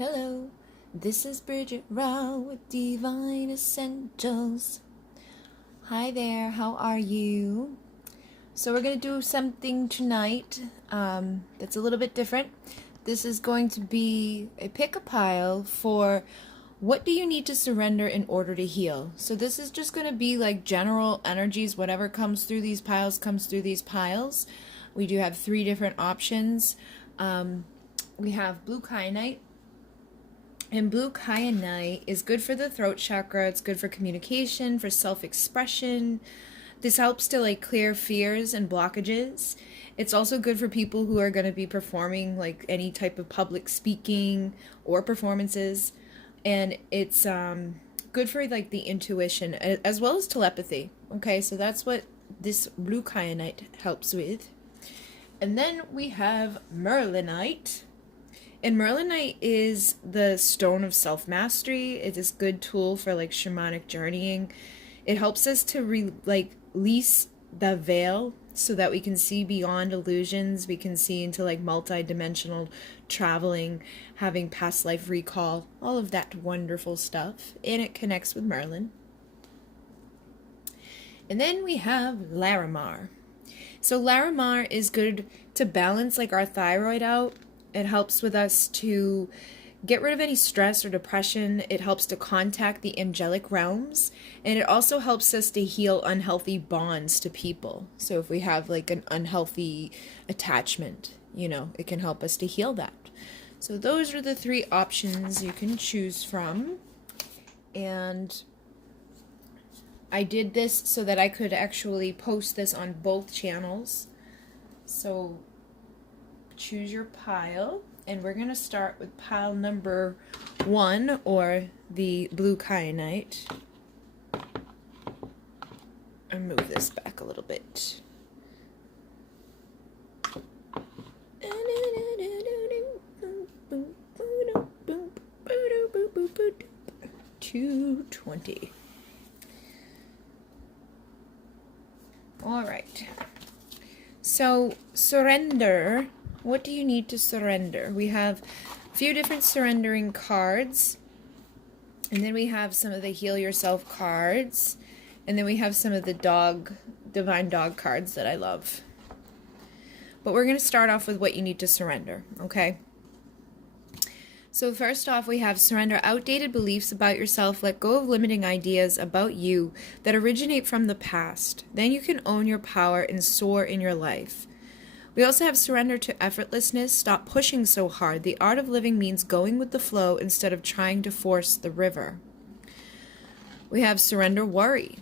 Hello, this is Bridget Rao with Divine Essentials. Hi there, how are you? So we're going to do something tonight that's a little bit different. This is going to be a pick-a-pile for what do you need to surrender in order to heal. So this is just going to be like general energies. Whatever comes through these piles comes through these piles. We do have 3 different options. We have blue kyanite. And blue kyanite is good for the throat chakra. It's good for communication, for self-expression. This helps to like clear fears and blockages. It's also good for people who are going to be performing like any type of public speaking or performances. And it's good for like the intuition as well as telepathy. Okay, so that's what this blue kyanite helps with. And then we have merlinite. And merlinite is the stone of self-mastery. It is a good tool for like shamanic journeying. It helps us to release the veil so that we can see beyond illusions. We can see into like multi-dimensional traveling, having past life recall, all of that wonderful stuff. And it connects with Merlin. And then we have Larimar. So Larimar is good to balance like our thyroid out. It helps with us to get rid of any stress or depression. It helps to contact the angelic realms. And it also helps us to heal unhealthy bonds to people. So if we have like an unhealthy attachment, it can help us to heal that. So those are the 3 options you can choose from. And I did this so that I could actually post this on both channels. So choose your pile, and we're going to start with pile number 1, or the blue kyanite. I'll move this back a little bit. $220. All right. So surrender. What do you need to surrender? We have a few different surrendering cards. And then we have some of the heal yourself cards. And then we have some of the divine dog cards that I love. But we're going to start off with what you need to surrender, okay? So first off, we have surrender outdated beliefs about yourself. Let go of limiting ideas about you that originate from the past. Then you can own your power and soar in your life. We also have surrender to effortlessness. Stop pushing so hard. The art of living means going with the flow instead of trying to force the river. We have surrender worry.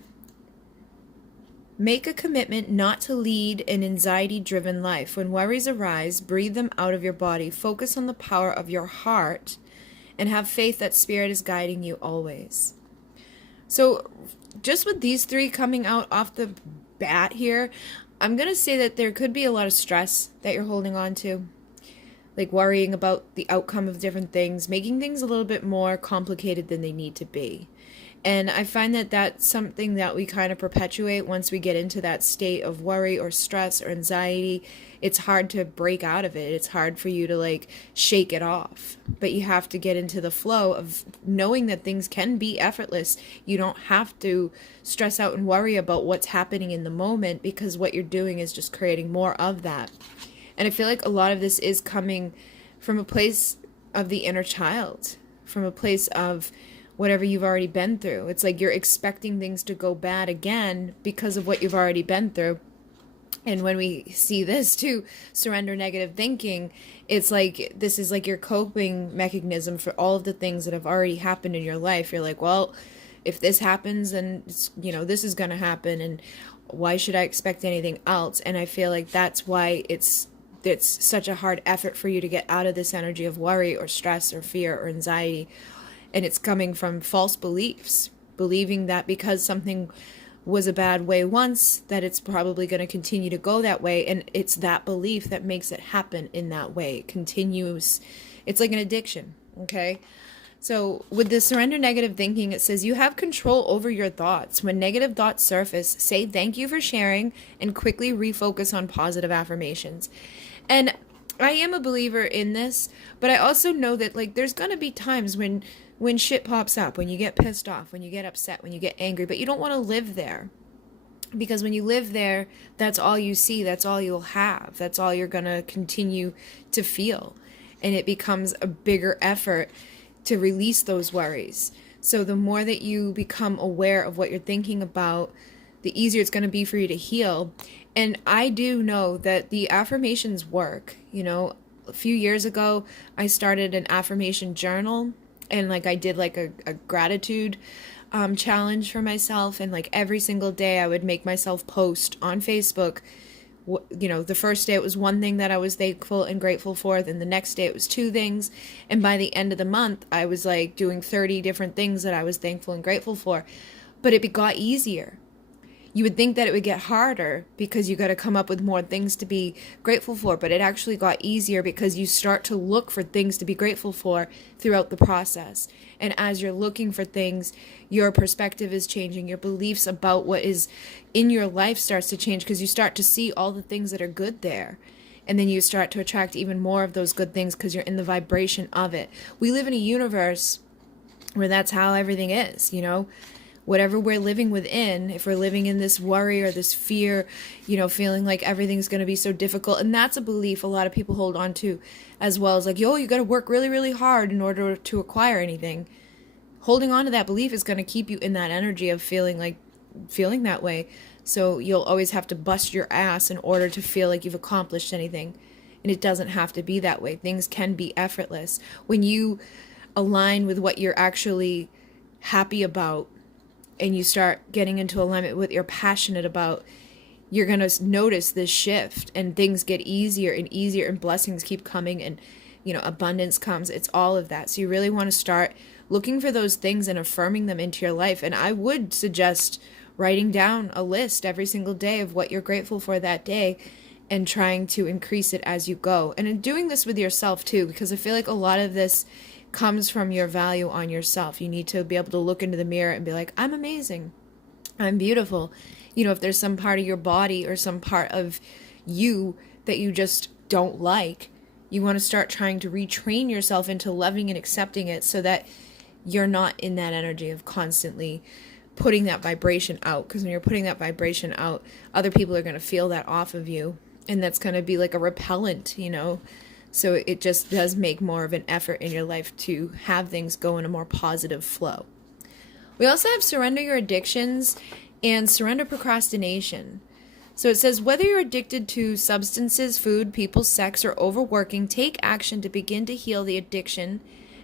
Make a commitment not to lead an anxiety-driven life. When worries arise, breathe them out of your body. Focus on the power of your heart and have faith that Spirit is guiding you always. So just with these 3 coming out off the bat here, I'm going to say that there could be a lot of stress that you're holding on to, like worrying about the outcome of different things, making things a little bit more complicated than they need to be. And I find that that's something that we kind of perpetuate once we get into that state of worry or stress or anxiety. It's hard to break out of it. It's hard for you to like shake it off. But you have to get into the flow of knowing that things can be effortless. You don't have to stress out and worry about what's happening in the moment, because what you're doing is just creating more of that. And I feel like a lot of this is coming from a place of the inner child, from a place of whatever you've already been through. It's like you're expecting things to go bad again because of what you've already been through. And when we see this too, surrender negative thinking, it's like this is like your coping mechanism for all of the things that have already happened in your life. You're like, well, if this happens, then it's, this is going to happen, and why should I expect anything else? And I feel like that's why it's such a hard effort for you to get out of this energy of worry or stress or fear or anxiety. And it's coming from false beliefs, believing that because something was a bad way once, that it's probably going to continue to go that way. And it's that belief that makes it happen in that way. It continues. It's like an addiction, okay? So with the surrender negative thinking, it says you have control over your thoughts. When negative thoughts surface, say thank you for sharing and quickly refocus on positive affirmations. And I am a believer in this, but I also know that like there's going to be times when shit pops up, when you get pissed off, when you get upset, when you get angry, but you don't want to live there. Because when you live there, that's all you see, that's all you'll have, that's all you're going to continue to feel. And it becomes a bigger effort to release those worries. So the more that you become aware of what you're thinking about, the easier it's going to be for you to heal. And I do know that the affirmations work. You know, a few years ago, I started an affirmation journal, and like I did like a gratitude challenge for myself, and like every single day I would make myself post on Facebook. You know, the first day it was one thing that I was thankful and grateful for, then the next day it was two things, and by the end of the month I was like doing 30 different things that I was thankful and grateful for. But it got easier. You would think that it would get harder because you got to come up with more things to be grateful for, but it actually got easier because you start to look for things to be grateful for throughout the process. And as you're looking for things, your perspective is changing. Your beliefs about what is in your life starts to change because you start to see all the things that are good there. And then you start to attract even more of those good things because you're in the vibration of it. We live in a universe where that's how everything is, you know? Whatever we're living within, if we're living in this worry or this fear, you know, feeling like everything's going to be so difficult. And that's a belief a lot of people hold on to as well as like, yo, you got to work really, really hard in order to acquire anything. Holding on to that belief is going to keep you in that energy of feeling that way. So you'll always have to bust your ass in order to feel like you've accomplished anything. And it doesn't have to be that way. Things can be effortless. When you align with what you're actually happy about, and you start getting into alignment with what you're passionate about, you're going to notice this shift and things get easier and easier and blessings keep coming and, you know, abundance comes. It's all of that. So you really want to start looking for those things and affirming them into your life. And I would suggest writing down a list every single day of what you're grateful for that day and trying to increase it as you go. And in doing this with yourself too, because I feel like a lot of this comes from your value on yourself. You need to be able to look into the mirror and be like, I'm amazing. I'm beautiful. You know, if there's some part of your body or some part of you that you just don't like, you want to start trying to retrain yourself into loving and accepting it so that you're not in that energy of constantly putting that vibration out. Because when you're putting that vibration out, other people are going to feel that off of you. And that's going to be like a repellent, you know. So it just does make more of an effort in your life to have things go in a more positive flow. We also have surrender your addictions and surrender procrastination. So it says, whether you're addicted to substances, food, people, sex, or overworking, take action to begin to heal the addiction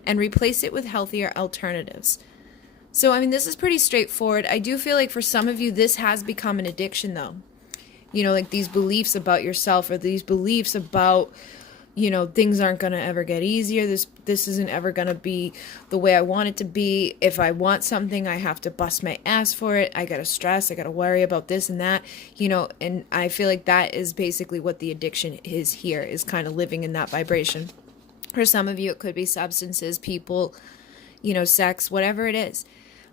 and replace it with healthier alternatives. So, I mean, this is pretty straightforward. I do feel like for some of you, this has become an addiction, though. You know, like these beliefs about yourself or these beliefs about, you know, things aren't going to ever get easier. This isn't ever going to be the way I want it to be. If I want something, I have to bust my ass for it. I got to stress. I got to worry about this and that, you know, and I feel like that is basically what the addiction is here, is kind of living in that vibration. For some of you, it could be substances, people, you know, sex, whatever it is.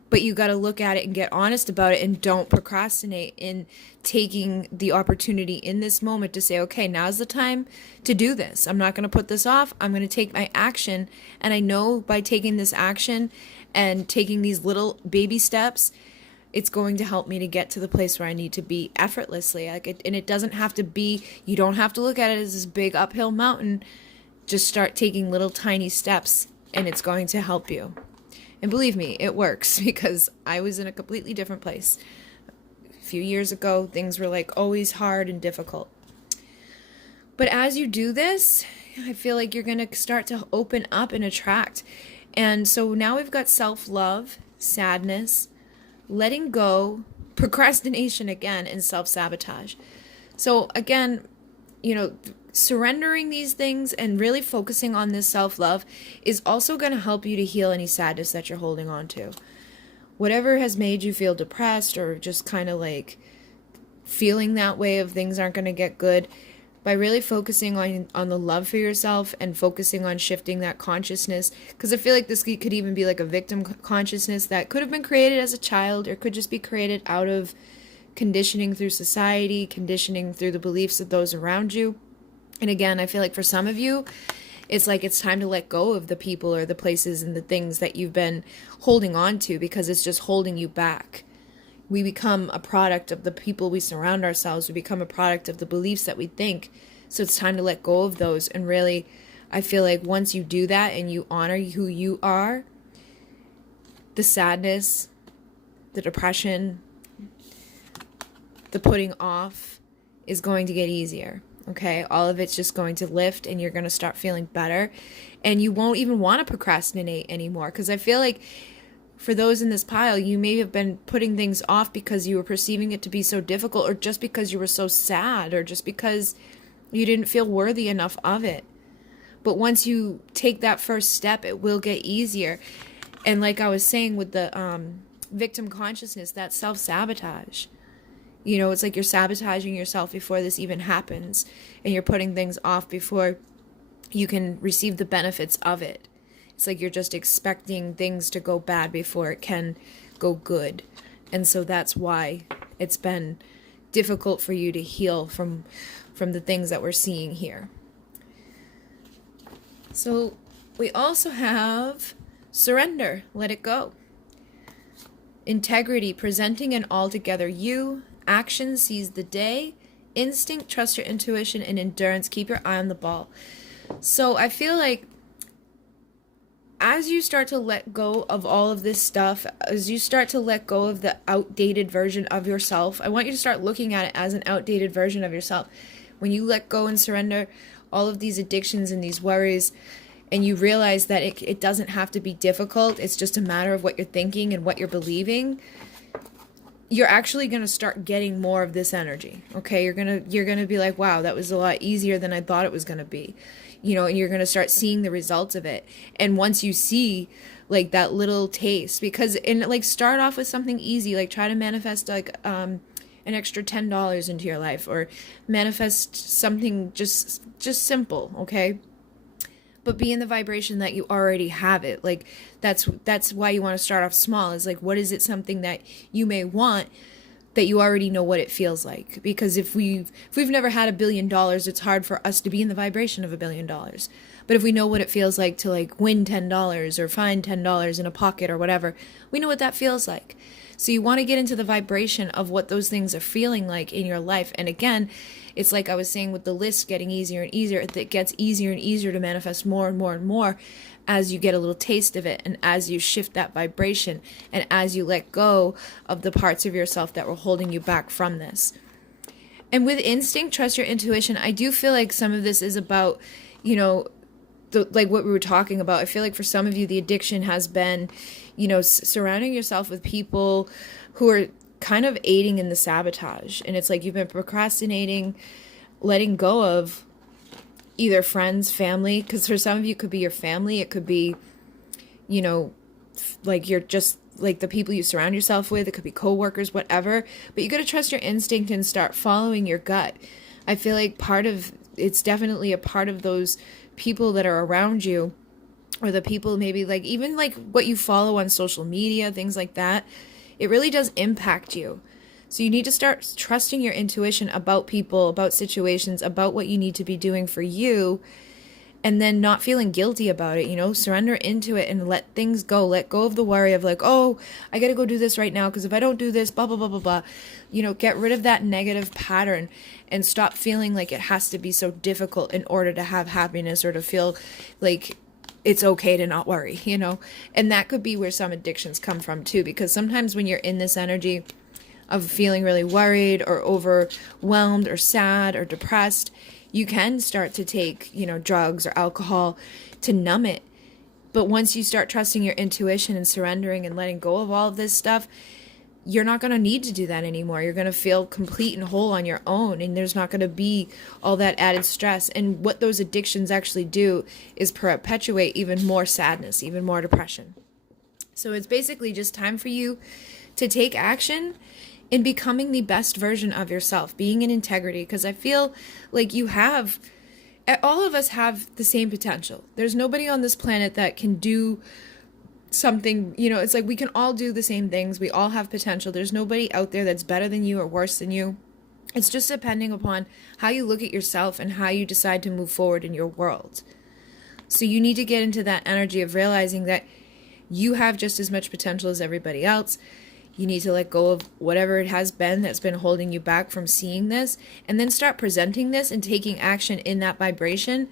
But you got to look at it and get honest about it and don't procrastinate in taking the opportunity in this moment to say, okay, now's the time to do this. I'm not going to put this off. I'm going to take my action. And I know by taking this action and taking these little baby steps, it's going to help me to get to the place where I need to be effortlessly. And it doesn't have to be, you don't have to look at it as this big uphill mountain. Just start taking little tiny steps and it's going to help you. And believe me, it works because I was in a completely different place. A few years ago, things were like always hard and difficult. But as you do this, I feel like you're going to start to open up and attract. And so now we've got self-love, sadness, letting go, procrastination again, and self-sabotage. So again, you know, surrendering these things and really focusing on this self-love is also going to help you to heal any sadness that you're holding on to. Whatever has made you feel depressed or just kind of like feeling that way of things aren't going to get good, by really focusing on the love for yourself and focusing on shifting that consciousness, because I feel like this could even be like a victim consciousness that could have been created as a child or could just be created out of conditioning through society, conditioning through the beliefs of those around you. And again, I feel like for some of you, it's like it's time to let go of the people or the places and the things that you've been holding on to, because it's just holding you back. We become a product of the people we surround ourselves. We become a product of the beliefs that we think. So it's time to let go of those. And really, I feel like once you do that and you honor who you are, the sadness, the depression, the putting off is going to get easier. Okay, all of it's just going to lift, and you're going to start feeling better, and you won't even want to procrastinate anymore. Because I feel like for those in this pile, you may have been putting things off because you were perceiving it to be so difficult, or just because you were so sad, or just because you didn't feel worthy enough of it. But once you take that first step, it will get easier. And like I was saying with the victim consciousness, that self-sabotage. You know, it's like you're sabotaging yourself before this even happens, and you're putting things off before you can receive the benefits of it. It's like you're just expecting things to go bad before it can go good. And so that's why it's been difficult for you to heal from the things that we're seeing here. So we also have surrender, let it go. Integrity, presenting an altogether you. Action, seize the day. Instinct, trust your intuition. And endurance, keep your eye on the ball. So I feel like as you start to let go of all of this stuff, as you start to let go of the outdated version of yourself, I want you to start looking at it as an outdated version of yourself. When you let go and surrender all of these addictions and these worries, and you realize that it doesn't have to be difficult, it's just a matter of what you're thinking and what you're believing, you're actually going to start getting more of this energy. Okay, you're going to be like, wow, that was a lot easier than I thought it was going to be. You know, and you're going to start seeing the results of it. And once you see like that little taste, because start off with something easy, like try to manifest like an extra $10 into your life, or manifest something just simple, okay? But be in the vibration that you already have it. Like that's why you want to start off small, is like, what is it, something that you may want that you already know what it feels like? Because if we've never had $1 billion, it's hard for us to be in the vibration of $1 billion. But if we know what it feels like to like win $10 or find $10 in a pocket or whatever, we know what that feels like. So you want to get into the vibration of what those things are feeling like in your life. And again, it's like I was saying with the list getting easier and easier, it gets easier and easier to manifest more and more and more as you get a little taste of it, and as you shift that vibration, and as you let go of the parts of yourself that were holding you back from this. And with instinct, trust your intuition, I do feel like some of this is about, you know, like what we were talking about. I feel like for some of you, the addiction has been, you know, surrounding yourself with people who are kind of aiding in the sabotage. And it's like you've been procrastinating, letting go of either friends, family, because for some of you it could be your family, it could be, you know, like you're just like the people you surround yourself with, it could be coworkers, whatever. But you got to trust your instinct and start following your gut. I feel like it's definitely a part of those people that are around you, or the people maybe like even like what you follow on social media, things like that. It really does impact you. So you need to start trusting your intuition about people, about situations, about what you need to be doing for you, and then not feeling guilty about it, you know, surrender into it and let things go. Let go of the worry of like, oh, I got to go do this right now because if I don't do this, blah, blah, blah, blah, blah. You know, get rid of that negative pattern and stop feeling like it has to be so difficult in order to have happiness, or to feel like it's okay to not worry, you know. And that could be where some addictions come from too, because sometimes when you're in this energy of feeling really worried or overwhelmed or sad or depressed, you can start to take, you know, drugs or alcohol to numb it. But once you start trusting your intuition and surrendering and letting go of all of this stuff, you're not going to need to do that anymore. You're going to feel complete and whole on your own, and there's not going to be all that added stress. And what those addictions actually do is perpetuate even more sadness, even more depression. So it's basically just time for you to take action in becoming the best version of yourself, being in integrity, because I feel like all of us have the same potential. There's nobody on this planet that can do something, you know, it's like we can all do the same things. We all have potential. There's nobody out there that's better than you or worse than you. It's just depending upon how you look at yourself and how you decide to move forward in your world. So you need to get into that energy of realizing that you have just as much potential as everybody else. You need to let go of whatever it has been that's been holding you back from seeing this, and then start presenting this and taking action in that vibration.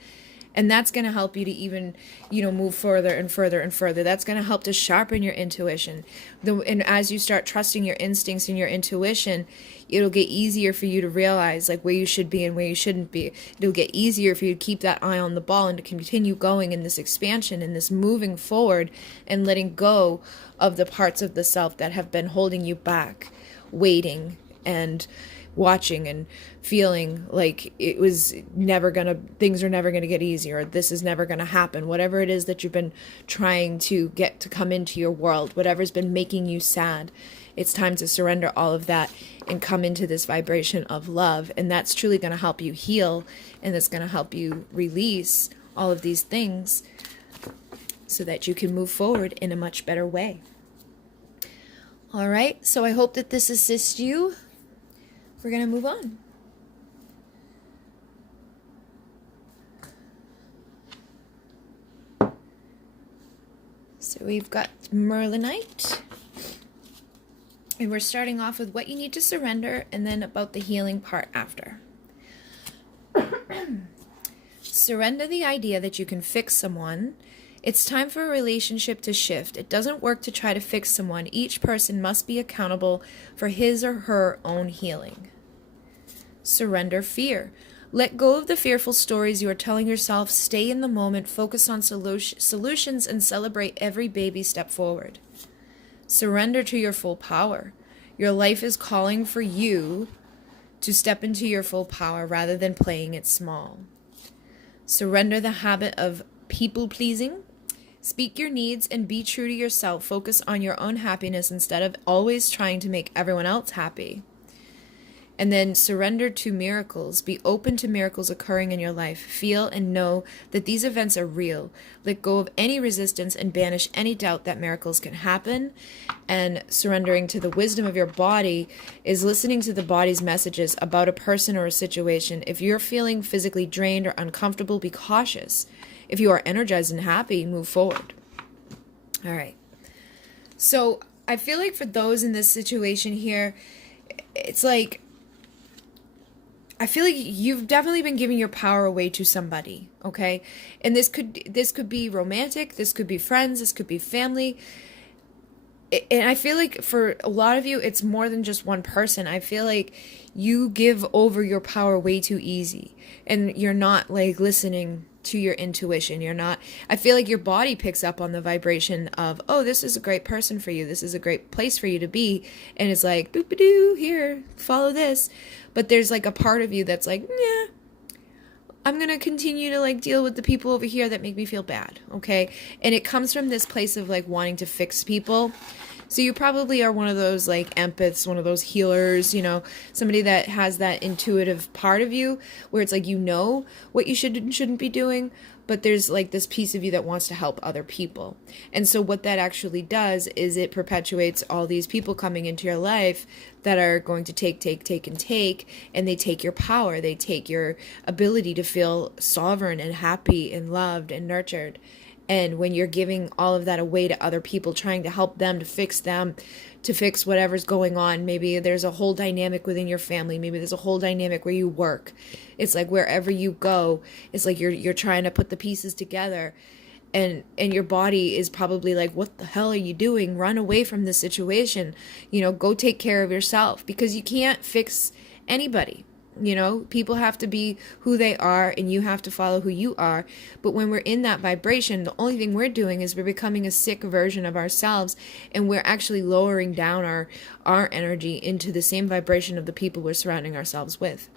And that's going to help you to even, move further and further and further. That's going to help to sharpen your intuition. And as you start trusting your instincts and your intuition, it'll get easier for you to realize like where you should be and where you shouldn't be. It'll get easier for you to keep that eye on the ball and to continue going in this expansion and this moving forward and letting go of the parts of the self that have been holding you back, waiting and watching and feeling like things are never gonna get easier, or this is never gonna happen. Whatever it is that you've been trying to get to come into your world, whatever's been making you sad, it's time to surrender all of that and come into this vibration of love. And that's truly gonna help you heal, and it's gonna help you release all of these things so that you can move forward in a much better way. All right, so I hope that this assists you. We're going to move on. So we've got Merlinite. And we're starting off with what you need to surrender and then about the healing part after. Surrender the idea that you can fix someone. It's time for a relationship to shift. It doesn't work to try to fix someone. Each person must be accountable for his or her own healing. Surrender fear. Let go of the fearful stories you are telling yourself. Stay in the moment, focus on solutions, and celebrate every baby step forward. Surrender to your full power. Your life is calling for you to step into your full power rather than playing it small. Surrender the habit of people-pleasing. Speak your needs and be true to yourself. Focus on your own happiness instead of always trying to make everyone else happy. And then surrender to miracles. Be open to miracles occurring in your life. Feel and know that these events are real. Let go of any resistance and banish any doubt that miracles can happen. And surrendering to the wisdom of your body is listening to the body's messages about a person or a situation. If you're feeling physically drained or uncomfortable, be cautious. If you are energized and happy, move forward. All right. So I feel like for those in this situation here, it's like, I feel like you've definitely been giving your power away to somebody, okay? And this could be romantic, this could be friends, this could be family. And I feel like for a lot of you, it's more than just one person. I feel like you give over your power way too easy, and you're not like listening to your intuition. I feel like your body picks up on the vibration of, oh, this is a great person for you. This is a great place for you to be. And it's like, boop-a-doo, here, follow this. But there's like a part of you that's like, yeah, I'm going to continue to like deal with the people over here that make me feel bad. Okay. And it comes from this place of like wanting to fix people. So you probably are one of those like empaths, one of those healers, somebody that has that intuitive part of you where it's like, what you should and shouldn't be doing, but there's like this piece of you that wants to help other people. And so what that actually does is it perpetuates all these people coming into your life that are going to take, and they take your power. They take your ability to feel sovereign and happy and loved and nurtured. And when you're giving all of that away to other people, trying to help them, to fix whatever's going on, maybe there's a whole dynamic within your family, maybe there's a whole dynamic where you work. It's like wherever you go, it's like you're trying to put the pieces together, and your body is probably like, what the hell are you doing? Run away from this situation. Go take care of yourself, because you can't fix anybody. People have to be who they are, and you have to follow who you are. But when we're in that vibration, the only thing we're doing is we're becoming a sick version of ourselves, and we're actually lowering down our energy into the same vibration of the people we're surrounding ourselves with.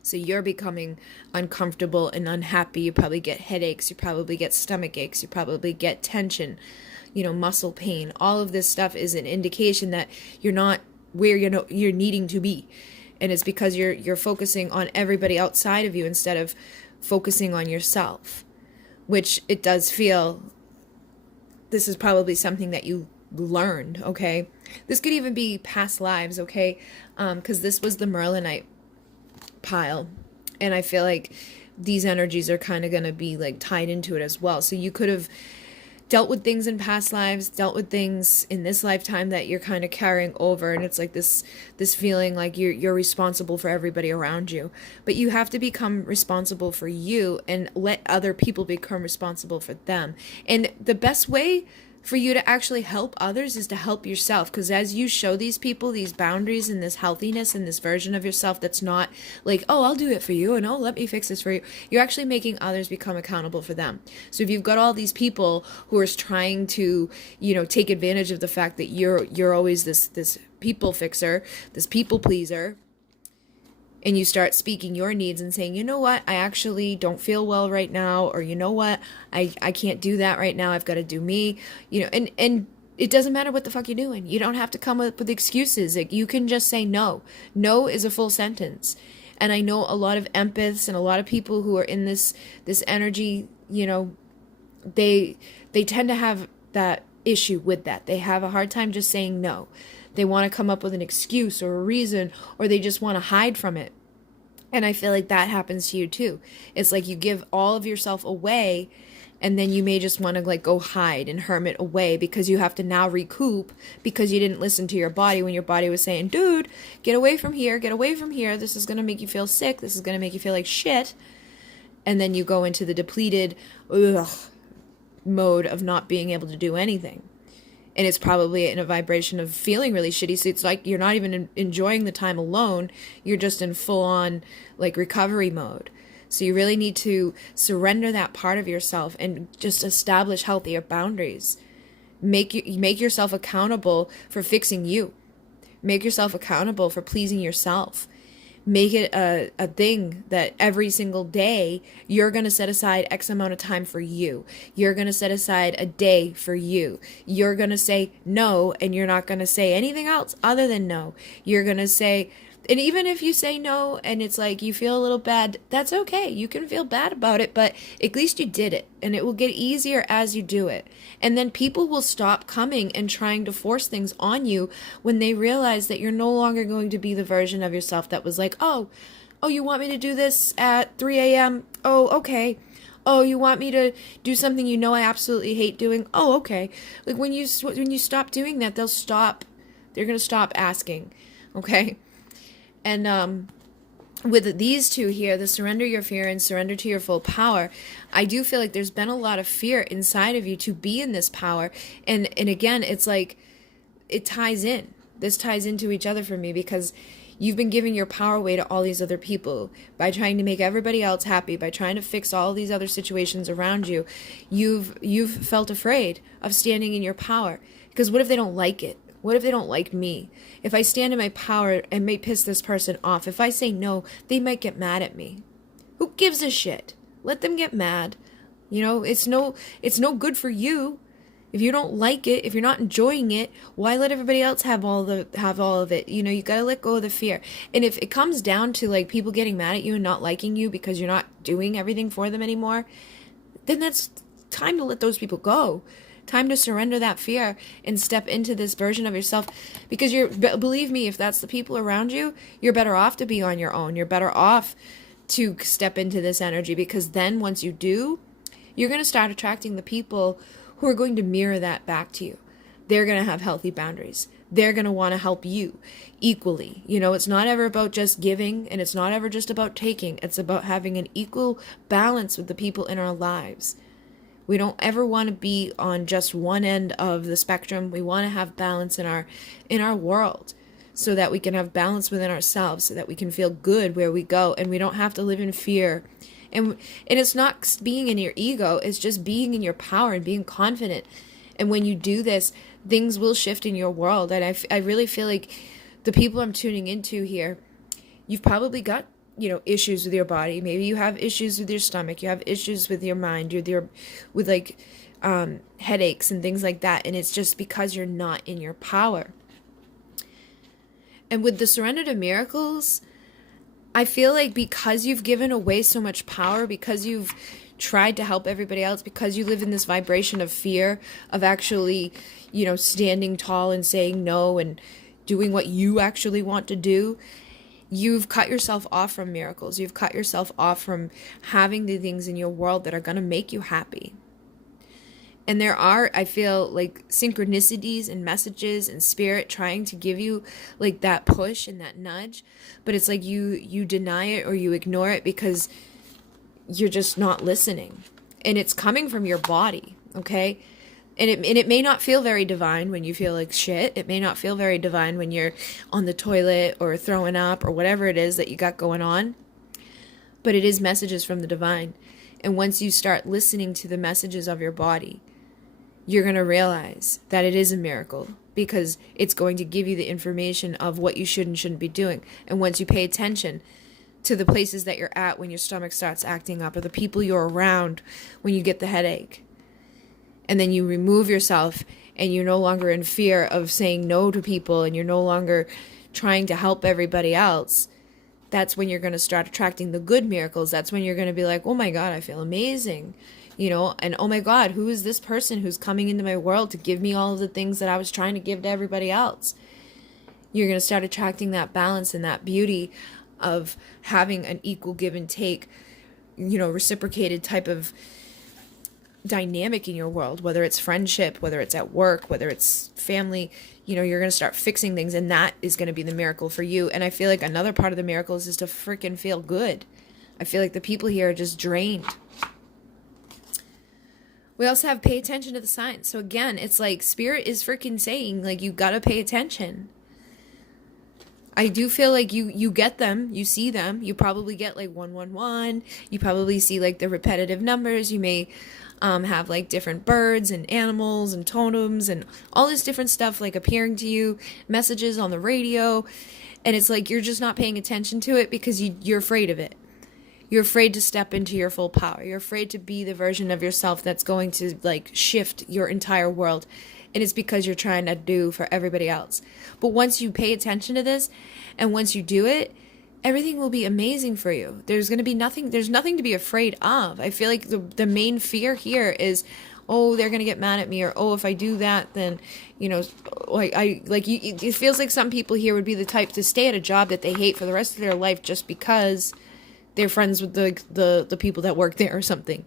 So you're becoming uncomfortable and unhappy. You probably get headaches. You probably get stomach aches. You probably get tension, muscle pain. All of this stuff is an indication that you're not where you're needing to be. And it's because you're focusing on everybody outside of you instead of focusing on yourself, which it does feel this is probably something that you learned, okay? This could even be past lives, okay? Because this was the Merlinite pile. And I feel like these energies are kind of going to be like tied into it as well. So you could have dealt with things in past lives, dealt with things in this lifetime that you're kind of carrying over, and it's like this feeling like you're responsible for everybody around you. But you have to become responsible for you and let other people become responsible for them. And the best way for you to actually help others is to help yourself, because as you show these people these boundaries and this healthiness and this version of yourself that's not like, oh, I'll do it for you and oh, let me fix this for you, you're actually making others become accountable for them. So if you've got all these people who are trying to, take advantage of the fact that you're always this people fixer, this people pleaser, and you start speaking your needs and saying, you know what, I actually don't feel well right now, or you know what, I can't do that right now, I've got to do me, and it doesn't matter what the fuck you're doing. You don't have to come up with excuses. Like, you can just say no. No is a full sentence. And I know a lot of empaths and a lot of people who are in this energy, they tend to have that issue with that. They have a hard time just saying no. They want to come up with an excuse or a reason, or they just want to hide from it. And I feel like that happens to you too. It's like you give all of yourself away, and then you may just want to like go hide and hermit away because you have to now recoup because you didn't listen to your body when your body was saying, dude, get away from here, this is going to make you feel sick, this is going to make you feel like shit. And then you go into the depleted mode of not being able to do anything. And it's probably in a vibration of feeling really shitty. So it's like you're not even enjoying the time alone. You're just in full on like recovery mode. So you really need to surrender that part of yourself and just establish healthier boundaries. Make yourself accountable for fixing you. Make yourself accountable for pleasing yourself. Make it a thing that every single day you're going to set aside X amount of time for you. You're going to set aside a day for you. You're going to say no, and you're not going to say anything else other than no. You're going to say, and even if you say no and it's like you feel a little bad, that's okay. You can feel bad about it, but at least you did it, and it will get easier as you do it. And then people will stop coming and trying to force things on you when they realize that you're no longer going to be the version of yourself that was like, oh, you want me to do this at 3 a.m.? Oh, okay. Oh, you want me to do something I absolutely hate doing? Oh, okay. Like when you stop doing that, they're going to stop asking, okay? And with these two here, the surrender your fear and surrender to your full power, I do feel like there's been a lot of fear inside of you to be in this power. And again, it's like it ties in. This ties into each other for me because you've been giving your power away to all these other people by trying to make everybody else happy, by trying to fix all these other situations around you. You've felt afraid of standing in your power because what if they don't like it? What if they don't like me? If I stand in my power and may piss this person off, if I say no, they might get mad at me. Who gives a shit? Let them get mad. It's no good for you. If you don't like it, if you're not enjoying it, why let everybody else have all of it? You got to let go of the fear. And if it comes down to like people getting mad at you and not liking you because you're not doing everything for them anymore, then that's time to let those people go. Time to surrender that fear and step into this version of yourself, because believe me, if that's the people around you, you're better off to be on your own. You're better off to step into this energy, because then once you do, you're going to start attracting the people who are going to mirror that back to you. They're going to have healthy boundaries. They're going to want to help you equally. It's not ever about just giving, and it's not ever just about taking. It's about having an equal balance with the people in our lives. We don't ever want to be on just one end of the spectrum. We want to have balance in our world, so that we can have balance within ourselves, so that we can feel good where we go, and we don't have to live in fear. And it's not being in your ego, it's just being in your power and being confident. And when you do this, things will shift in your world. And I really feel like the people I'm tuning into here, you've probably got issues with your body. Maybe you have issues with your stomach. You have issues with your mind. With headaches and things like that. And it's just because you're not in your power. And with the surrender to miracles, I feel like because you've given away so much power, because you've tried to help everybody else, because you live in this vibration of fear of actually, standing tall and saying no and doing what you actually want to do, you've cut yourself off from miracles. You've cut yourself off from having the things in your world that are going to make you happy. And there are, I feel like, synchronicities and messages and spirit trying to give you like that push and that nudge. But it's like you deny it or you ignore it because you're just not listening. And it's coming from your body, okay? And it may not feel very divine when you feel like shit. It may not feel very divine when you're on the toilet or throwing up or whatever it is that you got going on. But it is messages from the divine. And once you start listening to the messages of your body, you're going to realize that it is a miracle, because it's going to give you the information of what you should and shouldn't be doing. And once you pay attention to the places that you're at when your stomach starts acting up, or the people you're around when you get the headache, and then you remove yourself and you're no longer in fear of saying no to people and you're no longer trying to help everybody else, that's when you're going to start attracting the good miracles. That's when you're going to be like, oh my God, I feel amazing. And oh my God, who is this person who's coming into my world to give me all of the things that I was trying to give to everybody else? You're going to start attracting that balance and that beauty of having an equal give and take, reciprocated type of dynamic in your world, whether it's friendship, whether it's at work, whether it's family. You're going to start fixing things, and that is going to be the miracle for you. And I feel like another part of the miracle is just to freaking feel good. I feel like the people here are just drained. We also have pay attention to the signs. So again, it's like spirit is freaking saying, like, you got to pay attention. I do feel like you get them, you see them. You probably get like 111. You probably see like the repetitive numbers. You may have like different birds and animals and totems and all this different stuff like appearing to you, messages on the radio. And it's like you're just not paying attention to it because you're afraid of it. You're afraid to step into your full power. You're afraid to be the version of yourself that's going to like shift your entire world. And it's because you're trying to do for everybody else. But once you pay attention to this and once you do it, everything will be amazing for you. There's nothing to be afraid of. I feel like the main fear here is, oh, they're going to get mad at me, or, oh, if I do that, then, it feels like some people here would be the type to stay at a job that they hate for the rest of their life just because they're friends with the people that work there or something,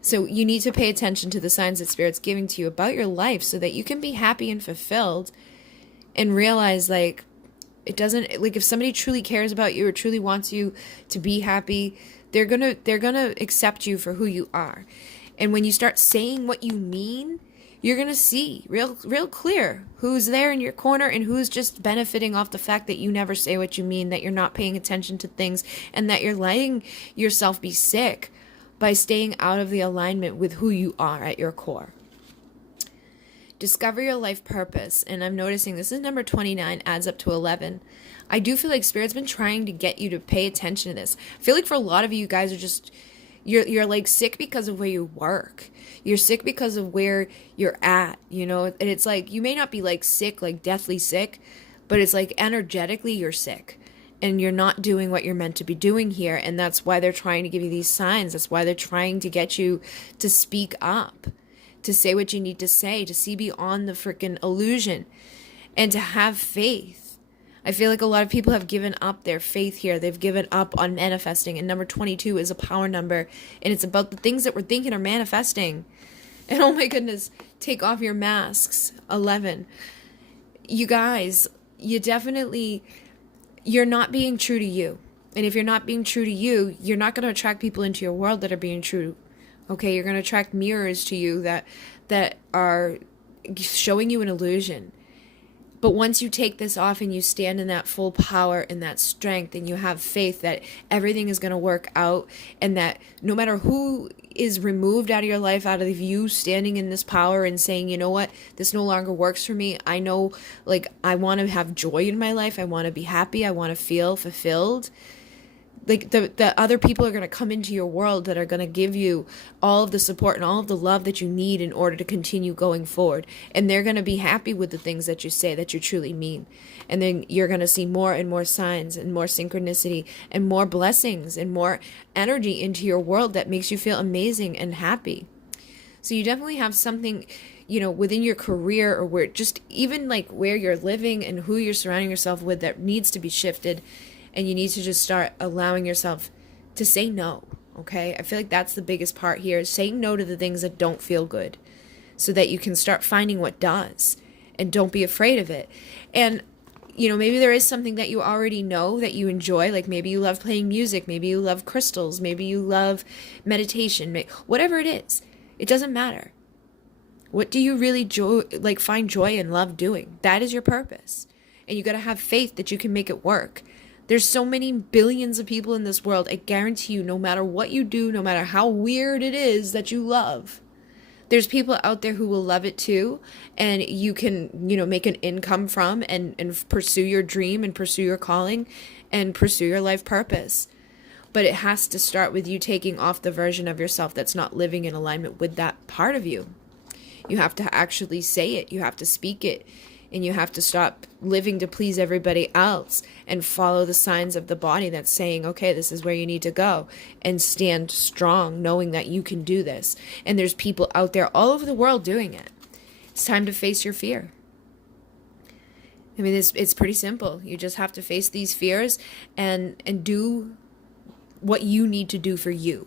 So you need to pay attention to the signs that Spirit's giving to you about your life so that you can be happy and fulfilled and realize, like, it doesn't, like, if somebody truly cares about you or truly wants you to be happy, they're gonna accept you for who you are. And when you start saying what you mean, you're going to see real clear who's there in your corner and who's just benefiting off the fact that you never say what you mean, that you're not paying attention to things, and that you're letting yourself be sick by staying out of the alignment with who you are at your core. Discover your life purpose. And I'm noticing this is number 29, adds up to 11. I do feel like Spirit's been trying to get you to pay attention to this. I feel like for a lot of you guys are just, you're like sick because of where you work. You're sick because of where you're at, and it's like, you may not be like sick, like deathly sick, but it's like energetically you're sick and you're not doing what you're meant to be doing here. And that's why they're trying to give you these signs. That's why they're trying to get you to speak up, to say what you need to say, to see beyond the freaking illusion, and to have faith. I feel like a lot of people have given up their faith here. They've given up on manifesting. And number 22 is a power number. And it's about the things that we're thinking are manifesting. And oh my goodness, take off your masks. 11. You guys, you're not being true to you. And if you're not being true to you, you're not going to attract people into your world that are being true. Okay, you're going to attract mirrors to you that are showing you an illusion. But once you take this off and you stand in that full power and that strength, and you have faith that everything is going to work out, and that no matter who is removed out of your life, out of you standing in this power and saying, you know what, this no longer works for me. I know, like, I want to have joy in my life. I want to be happy. I want to feel fulfilled. Like the other people are going to come into your world that are going to give you all of the support and all of the love that you need in order to continue going forward. And they're going to be happy with the things that you say that you truly mean. And then you're going to see more and more signs and more synchronicity and more blessings and more energy into your world that makes you feel amazing and happy. So you definitely have something, within your career, or where just even like where you're living and who you're surrounding yourself with, that needs to be shifted. And you need to just start allowing yourself to say no, okay? I feel like that's the biggest part here, is saying no to the things that don't feel good so that you can start finding what does, and don't be afraid of it. And, maybe there is something that you already know that you enjoy, like maybe you love playing music, maybe you love crystals, maybe you love meditation, whatever it is, it doesn't matter. What do you really find joy and love doing? That is your purpose. And you got to have faith that you can make it work. There's so many billions of people in this world. I guarantee you, no matter what you do, no matter how weird it is that you love, there's people out there who will love it too. And you can, make an income from and pursue your dream and pursue your calling and pursue your life purpose. But it has to start with you taking off the version of yourself that's not living in alignment with that part of you. You have to actually say it. You have to speak it. And you have to stop living to please everybody else and follow the signs of the body that's saying, okay, this is where you need to go, and stand strong knowing that you can do this. And there's people out there all over the world doing it. It's time to face your fear. I mean, it's pretty simple. You just have to face these fears and do what you need to do for you.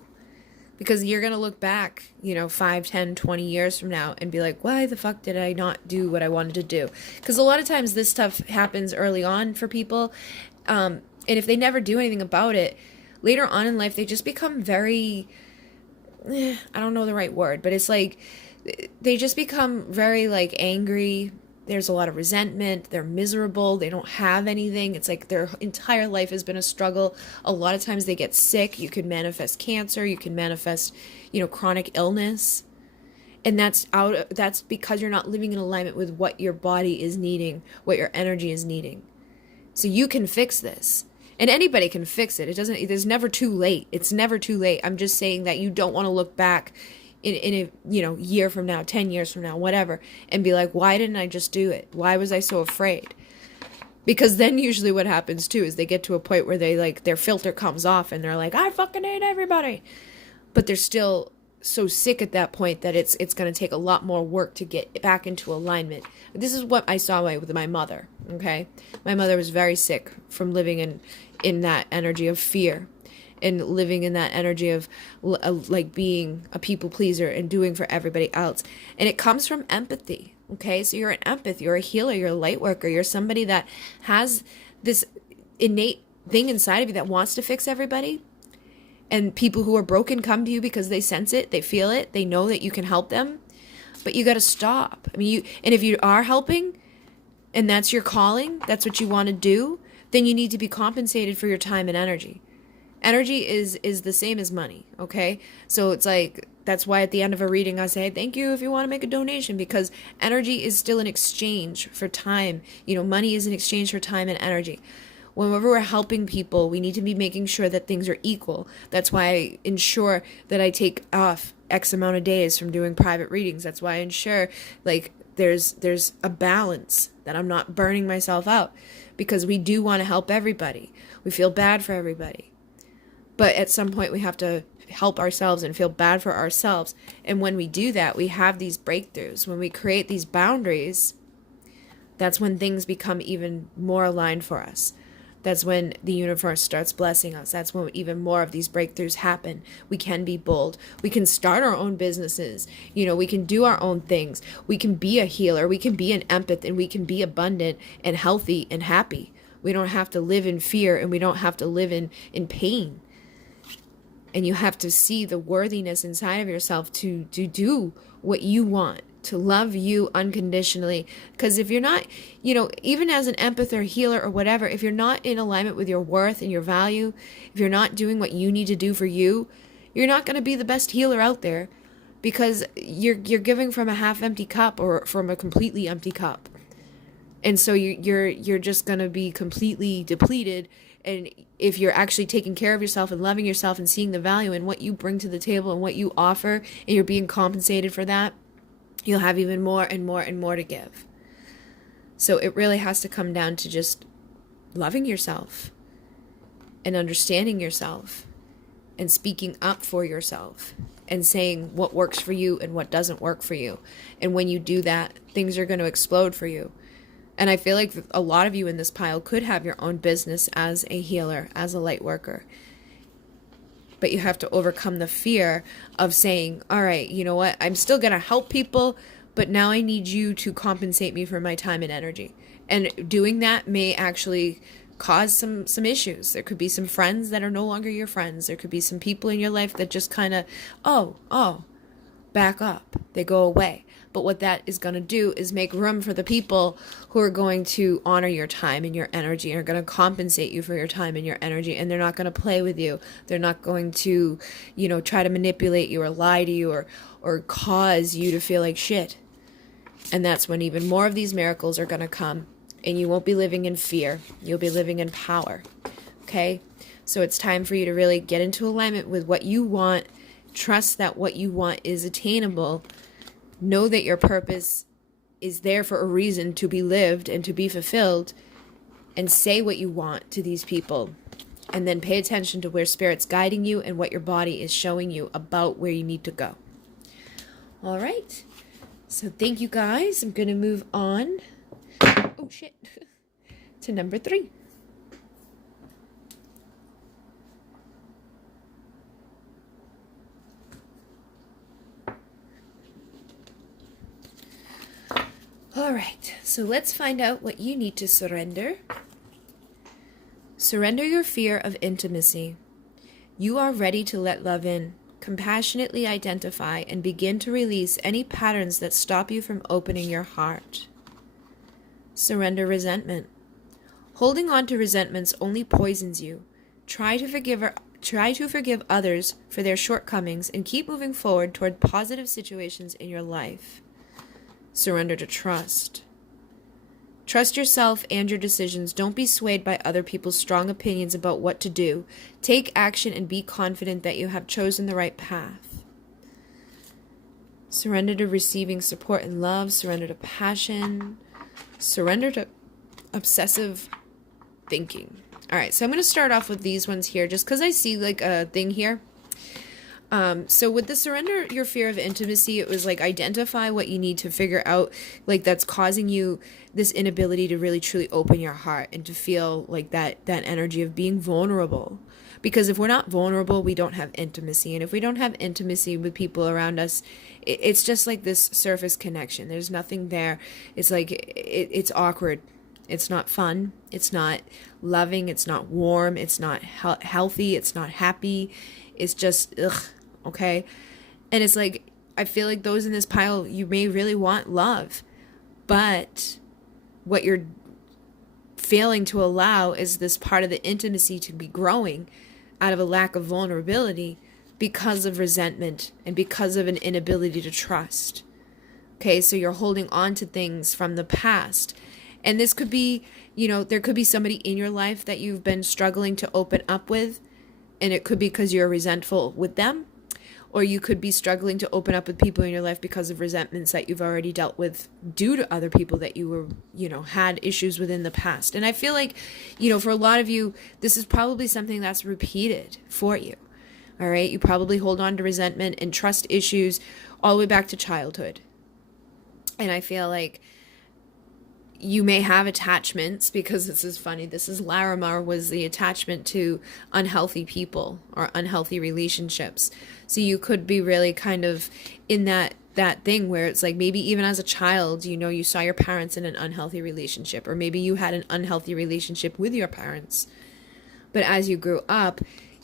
Because you're going to look back, 5, 10, 20 years from now and be like, why the fuck did I not do what I wanted to do? Because a lot of times this stuff happens early on for people. And if they never do anything about it, later on in life, they just become very, I don't know the right word, but it's like, they just become very angry. There's a lot of resentment. They're miserable. They don't have anything. It's like their entire life has been a struggle. A lot of times they get sick. You can manifest cancer. You can manifest, chronic illness. And that's because you're not living in alignment with what your body is needing, what your energy is needing. So you can fix this. And anybody can fix it. There's never too late. It's never too late. I'm just saying that you don't want to look back in a year from now, 10 years from now, whatever, and be like, why didn't I just do it? Why was I so afraid? Because then usually what happens too is they get to a point where they their filter comes off and they're like, I fucking hate everybody. But they're still so sick at that point that it's going to take a lot more work to get back into alignment. This is what I saw with my mother, okay? My mother was very sick from living in that energy of fear. And living in that energy of being a people pleaser and doing for everybody else. And it comes from empathy, okay? So you're an empath, you're a healer, you're a light worker, you're somebody that has this innate thing inside of you that wants to fix everybody. And people who are broken come to you because they sense it, they feel it, they know that you can help them. But you got to stop. I mean, and if you are helping, and that's your calling, that's what you want to do, then you need to be compensated for your time and energy. Energy is the same as money, okay? So it's that's why at the end of a reading I say, thank you if you want to make a donation, because energy is still an exchange for time. Money is an exchange for time and energy. Whenever we're helping people, we need to be making sure that things are equal. That's why I ensure that I take off X amount of days from doing private readings. That's why I ensure there's a balance, that I'm not burning myself out, because we do want to help everybody. We feel bad for everybody. But at some point we have to help ourselves and feel bad for ourselves. And when we do that, we have these breakthroughs. When we create these boundaries, that's when things become even more aligned for us. That's when the universe starts blessing us. That's when even more of these breakthroughs happen. We can be bold. We can start our own businesses. We can do our own things. We can be a healer. We can be an empath, and we can be abundant and healthy and happy. We don't have to live in fear, and we don't have to live in pain. And you have to see the worthiness inside of yourself to do what you want, to love you unconditionally. Because if you're not, even as an empath or healer or whatever, if you're not in alignment with your worth and your value, if you're not doing what you need to do for you, you're not going to be the best healer out there, because you're giving from a half empty cup or from a completely empty cup. And so you're just going to be completely depleted And if you're actually taking care of yourself and loving yourself and seeing the value in what you bring to the table and what you offer, and you're being compensated for that, you'll have even more and more and more to give. So it really has to come down to just loving yourself and understanding yourself and speaking up for yourself and saying what works for you and what doesn't work for you. And when you do that, things are going to explode for you. And I feel like a lot of you in this pile could have your own business as a healer, as a light worker. But you have to overcome the fear of saying, all right, you know what? I'm still going to help people, but now I need you to compensate me for my time and energy. And doing that may actually cause some issues. There could be some friends that are no longer your friends. There could be some people in your life that just kind of, back up. They go away. But what that is going to do is make room for the people who are going to honor your time and your energy and are going to compensate you for your time and your energy. And they're not going to play with you. They're not going to, try to manipulate you or lie to you or cause you to feel like shit. And that's when even more of these miracles are going to come. And you won't be living in fear. You'll be living in power. Okay? So it's time for you to really get into alignment with what you want. Trust that what you want is attainable. Know that your purpose is there for a reason to be lived and to be fulfilled. And say what you want to these people. And then pay attention to where Spirit's guiding you and what your body is showing you about where you need to go. All right. So thank you guys. I'm going to move on. Oh shit. To number 3. All right. So let's find out what you need to surrender. Surrender your fear of intimacy. You are ready to let love in. Compassionately identify and begin to release any patterns that stop you from opening your heart. Surrender resentment. Holding on to resentments only poisons you. Try to forgive others for their shortcomings and keep moving forward toward positive situations in your life. Surrender to trust. Trust yourself and your decisions. Don't be swayed by other people's strong opinions about what to do. Take action and be confident that you have chosen the right path. Surrender to receiving support and love. Surrender to passion. Surrender to obsessive thinking. All right, so I'm going to start off with these ones here just because I see like a thing here. So with the surrender your fear of intimacy, it was like identify what you need to figure out like that's causing you this inability to really truly open your heart and to feel like that energy of being vulnerable. Because if we're not vulnerable, we don't have intimacy. And if we don't have intimacy with people around us, it's just like this surface connection. There's nothing there. It's like it's awkward. It's not fun. It's not loving. It's not warm. It's not healthy. It's not happy. It's just, ugh, okay? And it's like, I feel like those in this pile, you may really want love. But what you're failing to allow is this part of the intimacy to be growing out of a lack of vulnerability because of resentment and because of an inability to trust. Okay, so you're holding on to things from the past. And this could be, there could be somebody in your life that you've been struggling to open up with. And it could be because you're resentful with them. Or you could be struggling to open up with people in your life because of resentments that you've already dealt with due to other people that you were, had issues with in the past. And I feel like, for a lot of you, this is probably something that's repeated for you. All right. You probably hold on to resentment and trust issues all the way back to childhood. And I feel like you may have attachments, because this is funny. This is Larimar was the attachment to unhealthy people or unhealthy relationships. So you could be really kind of in that thing where it's like maybe even as a child, you saw your parents in an unhealthy relationship, or maybe you had an unhealthy relationship with your parents. But as you grew up,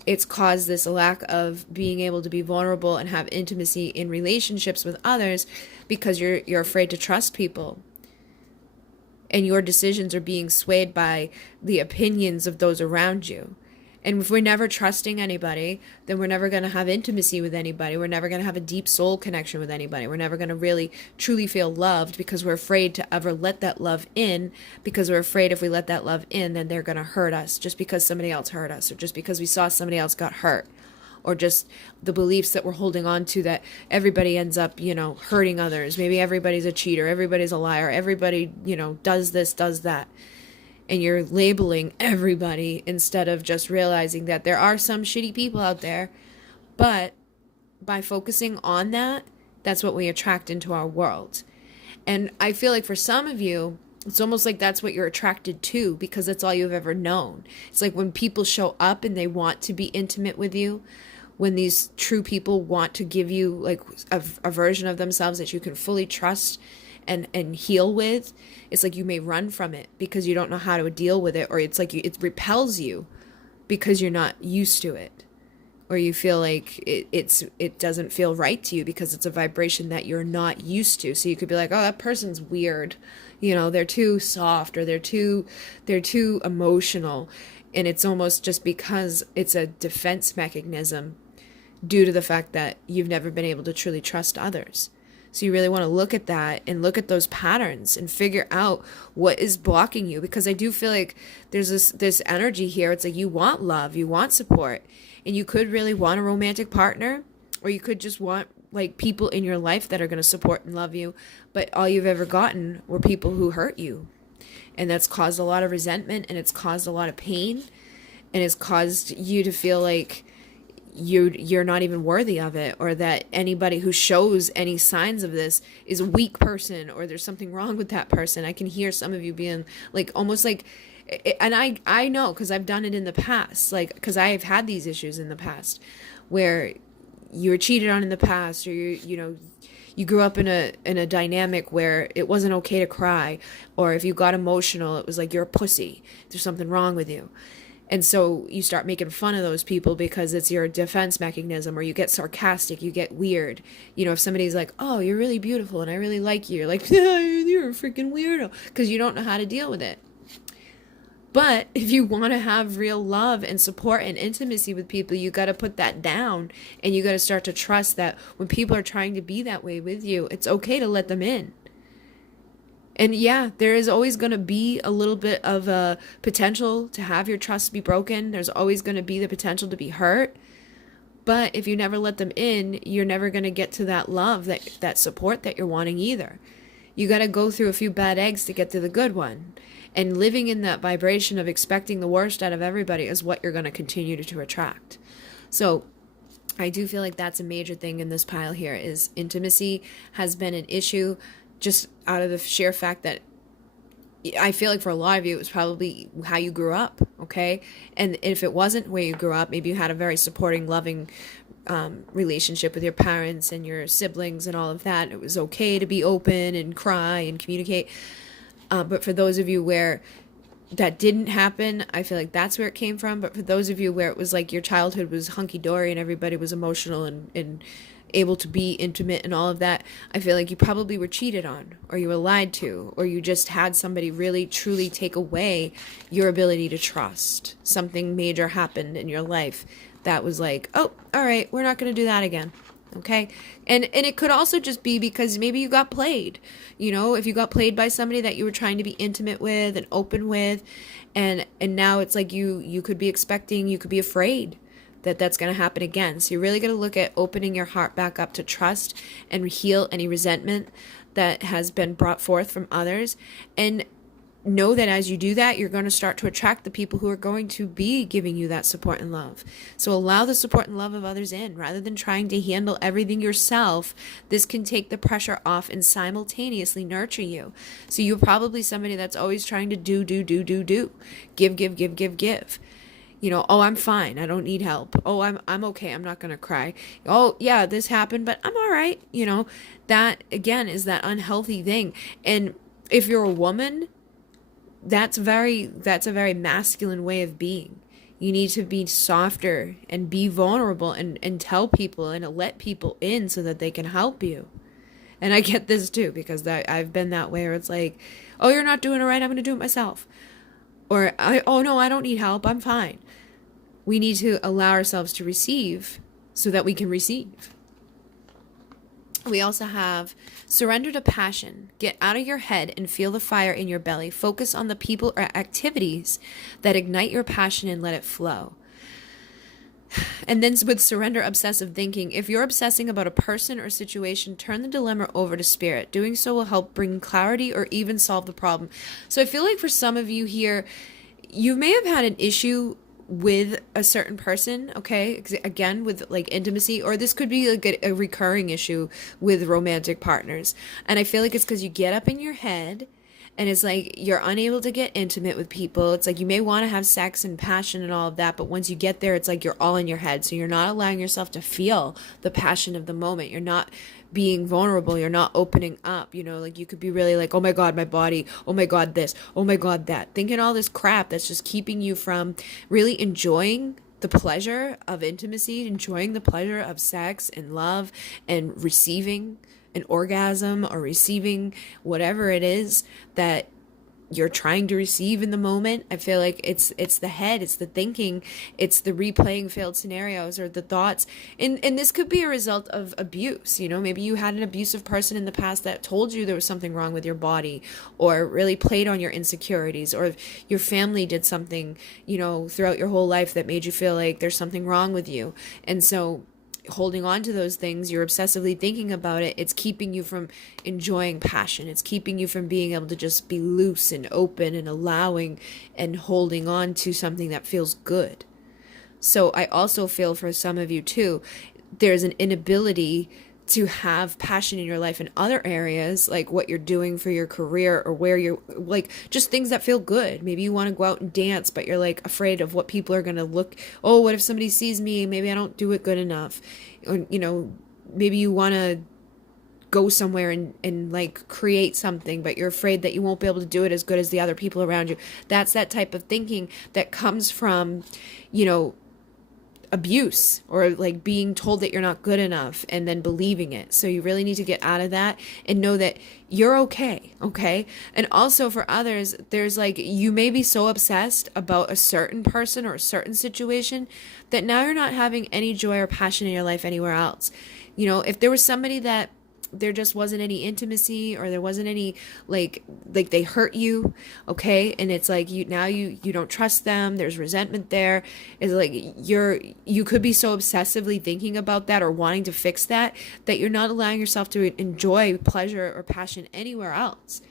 it's caused this lack of being able to be vulnerable and have intimacy in relationships with others because you're afraid to trust people. And your decisions are being swayed by the opinions of those around you. And if we're never trusting anybody, then we're never going to have intimacy with anybody. We're never going to have a deep soul connection with anybody. We're never going to really truly feel loved because we're afraid to ever let that love in, because we're afraid if we let that love in, then they're going to hurt us just because somebody else hurt us, or just because we saw somebody else got hurt, or just the beliefs that we're holding on to that everybody ends up, hurting others. Maybe everybody's a cheater, everybody's a liar, everybody, does this, does that. And you're labeling everybody instead of just realizing that there are some shitty people out there. But by focusing on that, that's what we attract into our world. And I feel like for some of you, it's almost like that's what you're attracted to because that's all you've ever known. It's like when people show up and they want to be intimate with you, when these true people want to give you like a version of themselves that you can fully trust and heal with, it's like you may run from it because you don't know how to deal with it, or it's like it repels you because you're not used to it, or you feel like it doesn't feel right to you because it's a vibration that you're not used to. So you could be like, oh, that person's weird, they're too soft, or they're too emotional, and it's almost just because it's a defense mechanism due to the fact that you've never been able to truly trust others. So you really want to look at that and look at those patterns and figure out what is blocking you. Because I do feel like there's this energy here. It's like you want love, you want support, and you could really want a romantic partner, or you could just want like people in your life that are going to support and love you. But all you've ever gotten were people who hurt you. And that's caused a lot of resentment, and it's caused a lot of pain, and it's caused you to feel like you're not even worthy of it, or that anybody who shows any signs of this is a weak person, or there's something wrong with that person. I can hear some of you being like almost like, and I know because I've done it in the past, like because I've had these issues in the past where you were cheated on in the past, or you grew up in a dynamic where it wasn't okay to cry, or if you got emotional it was like you're a pussy, there's something wrong with you. And so you start making fun of those people because it's your defense mechanism, or you get sarcastic, you get weird. If somebody's like, oh, you're really beautiful and I really like you, you're like, you're a freaking weirdo, because you don't know how to deal with it. But if you want to have real love and support and intimacy with people, you got to put that down, and you got to start to trust that when people are trying to be that way with you, it's okay to let them in. And yeah, there is always going to be a little bit of a potential to have your trust be broken. There's always going to be the potential to be hurt. But if you never let them in, you're never going to get to that love, that support that you're wanting either. You got to go through a few bad eggs to get to the good one. And living in that vibration of expecting the worst out of everybody is what you're going to continue to attract. So I do feel like that's a major thing in this pile here, is intimacy has been an issue, just out of the sheer fact that I feel like for a lot of you, it was probably how you grew up, okay? And if it wasn't where you grew up, maybe you had a very supporting, loving relationship with your parents and your siblings and all of that. It was okay to be open and cry and communicate. But for those of you where that didn't happen, I feel like that's where it came from. But for those of you where it was like your childhood was hunky-dory and everybody was emotional and able to be intimate and all of that, I feel like you probably were cheated on, or you were lied to, or you just had somebody really truly take away your ability to trust. Something major happened in your life that was like, oh, all right, we're not going to do that again. Okay. And it could also just be because maybe you got played, if you got played by somebody that you were trying to be intimate with and open with, and now it's like you could be expecting, you could be afraid that that's going to happen again. So you're really going to look at opening your heart back up to trust and heal any resentment that has been brought forth from others. And know that as you do that, you're going to start to attract the people who are going to be giving you that support and love. So allow the support and love of others in, rather than trying to handle everything yourself. This can take the pressure off and simultaneously nurture you. So you're probably somebody that's always trying to do. Give. Oh, I'm fine, I don't need help. Oh, I'm okay, I'm not going to cry. Oh, yeah, this happened, but I'm all right. That, again, is that unhealthy thing. And if you're a woman, that's a very masculine way of being. You need to be softer and be vulnerable and tell people and let people in so that they can help you. And I get this too, because I've been that way where it's like, oh, you're not doing it right, I'm going to do it myself. Or, oh no, I don't need help, I'm fine. we need to allow ourselves to receive so that we can receive. We also have surrender to passion. Get out of your head and feel the fire in your belly. Focus on the people or activities that ignite your passion and let it flow. And then with surrender obsessive thinking, if you're obsessing about a person or situation, turn the dilemma over to spirit. Doing so will help bring clarity or even solve the problem. So I feel like for some of you here, you may have had an issue with a certain person, okay, again with like intimacy, or this could be like a recurring issue with romantic partners, and I feel like it's because you get up in your head and it's like you're unable to get intimate with people. It's like you may want to have sex and passion and all of that, but once you get there, it's like you're all in your head, so you're not allowing yourself to feel the passion of the moment. You're not being vulnerable, you're not opening up, like you could be really like, oh my God, my body, oh my God, this, oh my God, that, thinking all this crap that's just keeping you from really enjoying the pleasure of intimacy, enjoying the pleasure of sex and love and receiving an orgasm or receiving whatever it is that you're trying to receive in the moment. I feel like it's the head, it's the thinking, it's the replaying failed scenarios or the thoughts. And this could be a result of abuse. Maybe you had an abusive person in the past that told you there was something wrong with your body, or really played on your insecurities, or your family did something, throughout your whole life that made you feel like there's something wrong with you. And so holding on to those things, you're obsessively thinking about it, it's keeping you from enjoying passion. It's keeping you from being able to just be loose and open and allowing and holding on to something that feels good. So I also feel for some of you too, there's an inability to have passion in your life in other areas, like what you're doing for your career, or where you're like just things that feel good. Maybe you want to go out and dance, but you're like afraid of what people are going to look. Oh, what if somebody sees me? Maybe I don't do it good enough. Or, maybe you want to go somewhere and like create something, but you're afraid that you won't be able to do it as good as the other people around you. That's that type of thinking that comes from, abuse, or like being told that you're not good enough and then believing it. So you really need to get out of that and know that you're okay. And also for others, there's like, you may be so obsessed about a certain person or a certain situation that now you're not having any joy or passion in your life anywhere else. If there was somebody that there just wasn't any intimacy, or there wasn't any like they hurt you, okay, and it's like you don't trust them, there's resentment there, it's like you could be so obsessively thinking about that or wanting to fix that you're not allowing yourself to enjoy pleasure or passion anywhere else,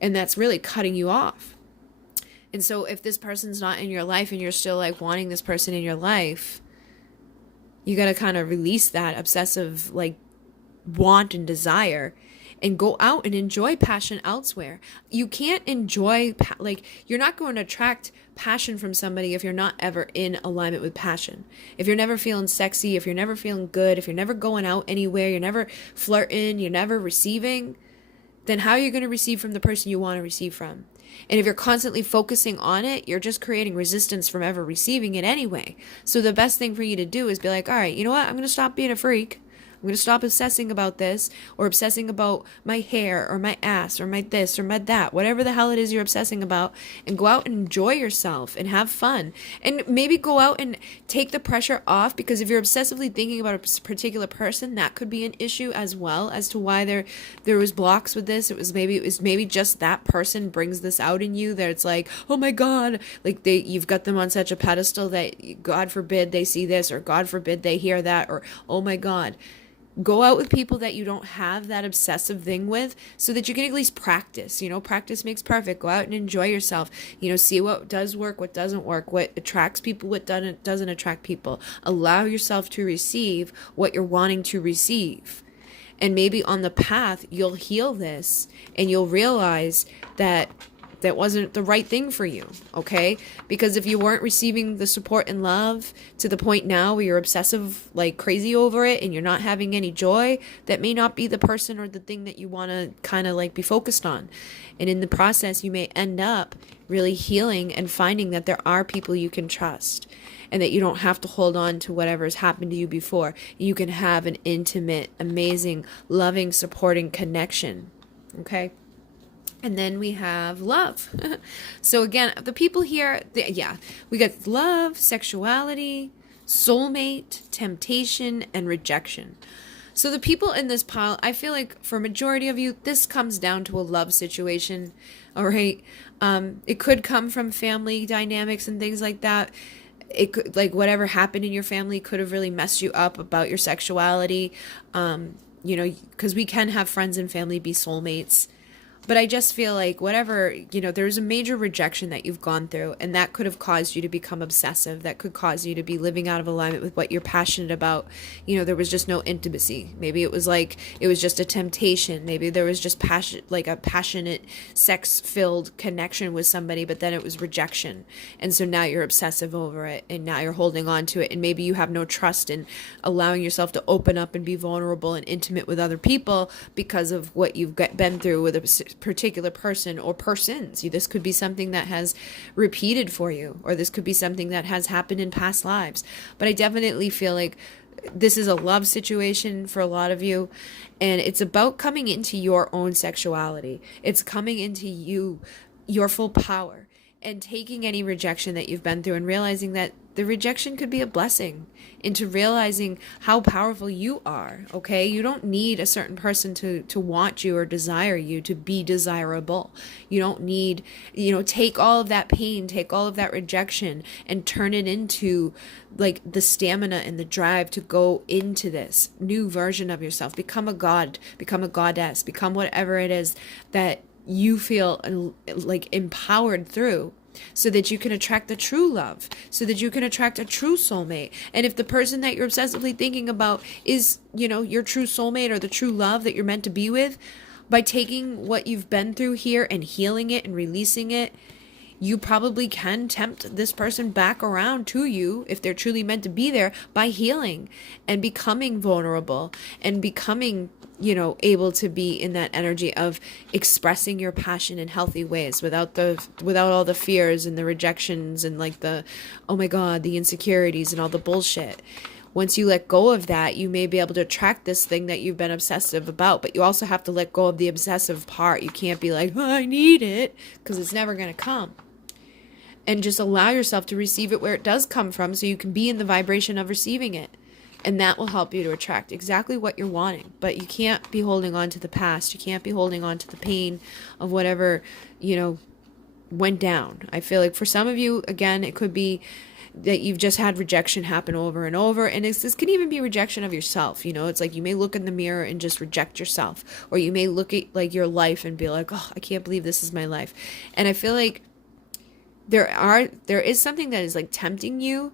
and that's really cutting you off. And so if this person's not in your life and you're still like wanting this person in your life, you got to kind of release that obsessive like want and desire and go out and enjoy passion elsewhere. You can't enjoy you're not going to attract passion from somebody if you're not ever in alignment with passion. If you're never feeling sexy, if you're never feeling good, if you're never going out anywhere, you're never flirting, you're never receiving, then how are you going to receive from the person you want to receive from? And if you're constantly focusing on it, you're just creating resistance from ever receiving it anyway. So the best thing for you to do is be like, all right, you know what? I'm going to stop being a freak. I'm going to stop obsessing about this, or obsessing about my hair or my ass or my this or my that, whatever the hell it is you're obsessing about, and go out and enjoy yourself and have fun. And maybe go out and take the pressure off, because if you're obsessively thinking about a particular person, that could be an issue as well as to why there was blocks with this. It was maybe just that person brings this out in you, that it's like, oh my God, like you've got them on such a pedestal that God forbid they see this, or God forbid they hear that, or oh my God. Go out with people that you don't have that obsessive thing with, so that you can at least practice. Practice makes perfect. Go out and enjoy yourself. See what does work, what doesn't work, what attracts people, what doesn't attract people. Allow yourself to receive what you're wanting to receive. And maybe on the path, you'll heal this and you'll realize that wasn't the right thing for you, okay? Because if you weren't receiving the support and love to the point now where you're obsessive like crazy over it and you're not having any joy, that may not be the person or the thing that you want to kind of like be focused on. And in the process, you may end up really healing and finding that there are people you can trust, and that you don't have to hold on to whatever's happened to you before. You can have an intimate, amazing, loving, supporting connection, okay? And then we have love. So again, the people here, we got love, sexuality, soulmate, temptation, and rejection. So the people in this pile, I feel like for a majority of you, this comes down to a love situation. All right. It could come from family dynamics and things like that. It could, like, whatever happened in your family could have really messed you up about your sexuality. Because we can have friends and family be soulmates. But I just feel like whatever, there's a major rejection that you've gone through, and that could have caused you to become obsessive. That could cause you to be living out of alignment with what you're passionate about. There was just no intimacy. Maybe it was just a temptation. Maybe there was just passion, like a passionate sex-filled connection with somebody, but then it was rejection. And so now you're obsessive over it, and now you're holding on to it. And maybe you have no trust in allowing yourself to open up and be vulnerable and intimate with other people because of what you've been through with a particular person or persons. This could be something that has repeated for you, or this could be something that has happened in past lives. But I definitely feel like this is a love situation for a lot of you, and it's about coming into your own sexuality. It's coming into your full power, and taking any rejection that you've been through and realizing that the rejection could be a blessing, into realizing how powerful you are, okay? You don't need a certain person to want you or desire you to be desirable. You don't need, take all of that pain, take all of that rejection and turn it into like the stamina and the drive to go into this new version of yourself. Become a god, become a goddess, become whatever it is that you feel like empowered through, so that you can attract the true love, so that you can attract a true soulmate. And if the person that you're obsessively thinking about is, your true soulmate or the true love that you're meant to be with, by taking what you've been through here and healing it and releasing it, you probably can tempt this person back around to you, if they're truly meant to be there, by healing and becoming vulnerable and becoming, able to be in that energy of expressing your passion in healthy ways without all the fears and the rejections and like the, oh my God, the insecurities and all the bullshit. Once you let go of that, you may be able to attract this thing that you've been obsessive about, but you also have to let go of the obsessive part. You can't be like, oh, I need it, because it's never going to come. And just allow yourself to receive it where it does come from, so you can be in the vibration of receiving it. And that will help you to attract exactly what you're wanting. But you can't be holding on to the past. You can't be holding on to the pain of whatever, went down. I feel like for some of you, again, it could be that you've just had rejection happen over and over. And this can even be rejection of yourself. It's like you may look in the mirror and just reject yourself. Or you may look at like your life and be like, oh, I can't believe this is my life. And I feel like there is something that is like tempting you.